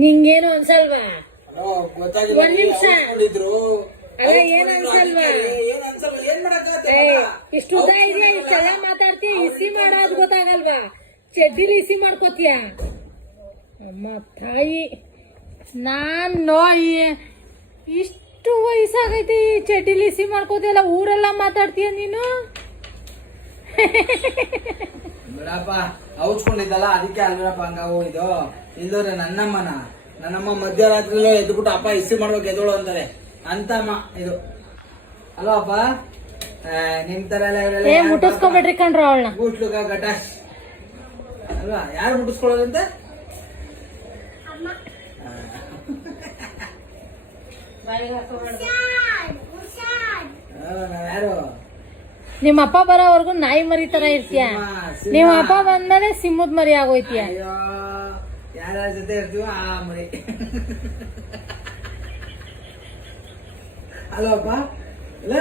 ನಿಂಗೇನು ಅನ್ಸಲ್ವಾ? ಗೊತ್ತಾಗಿಲ್ಲ. ಒಂದ್ ನಿಮಿಷ ಅಲ್ಲ, ಏನ್ ಅನ್ಸಲ್ವಾ? ಇಷ್ಟು ಉದ್ದ ಇದೆಯಾ, ಇಷ್ಟೆಲ್ಲ ಮಾತಾಡ್ತೀಯ, ಇಸಿ ಮಾಡೋದ್ ಗೊತ್ತಾಗಲ್ವಾ? ಚಡ್ಡಿಲಿ ಇಸಿ ಮಾಡ್ಕೋತೀಯ? ಅಮ್ಮ ತಾಯಿ, ಇಷ್ಟು ವಯಸ್ಸಾಗೈತಿ, ಚಡ್ಡಿಲಿ ಇಸಿ ಮಾಡ್ಕೋತಿಯಲ್ಲ, ಊರೆಲ್ಲ ಮಾತಾಡ್ತೀಯ ನೀನು. ಬಿಡಪ್ಪ, ಔಚ್ಕೊಂಡಿದ್ದಲ್ಲ ಅದಕ್ಕೆ ಅಲ್ವಪ್ಪ ಹಂಗಾವು. ಇದು ಇಲ್ಲದ್ರೆ ನನ್ನಮ್ಮ ಮಧ್ಯರಾತ್ರಿಲೇ ಎದ್ಬಿಟ್ಟು ಅಪ್ಪ ಇಸಿ ಮಾಡ್ಬೇಕು ಎದೋಳು ಅಂತಾರೆ ಅಂತಮ್ಮ ಇದು ಅಲ್ವಪ್ಪ. ನಿಮ್ ತರ ಎಲ್ಲ ಮುಟ್ಟಿಸ್ಕೊಬೇಡ್ರಿ ಕಣ್ರ ಅವಳನ್ನ. ಬೂಟ್ಲುಗ ಗಟಾಶ್ ಅಲ್ವಾ? ಯಾರು ಮುಟ್ಟಿಸ್ಕೊಳ್ಳೋದಂತೆ? ನಾವ್ಯಾರು? ನಿಮ್ಮ ಅಪ್ಪ ಬರೋವರೆಗೂ ನಾಯಿ ಮರಿ ತರ ಇರ್ತೀಯ, ನಿಮ್ಮ ಅಪ್ಪ ಬಂದ್ಮೇಲೆ ಸಿಂಹದ ಮರಿ ಆಗೋಯ್ತೀಯ. ಅಯ್ಯೋ, ಯಾರ ಜೊತೆ ಇರ್ತೀವ ಆ ಮರಿ ಅಲ್ವಪ್ಪ? ಇಲ್ಲ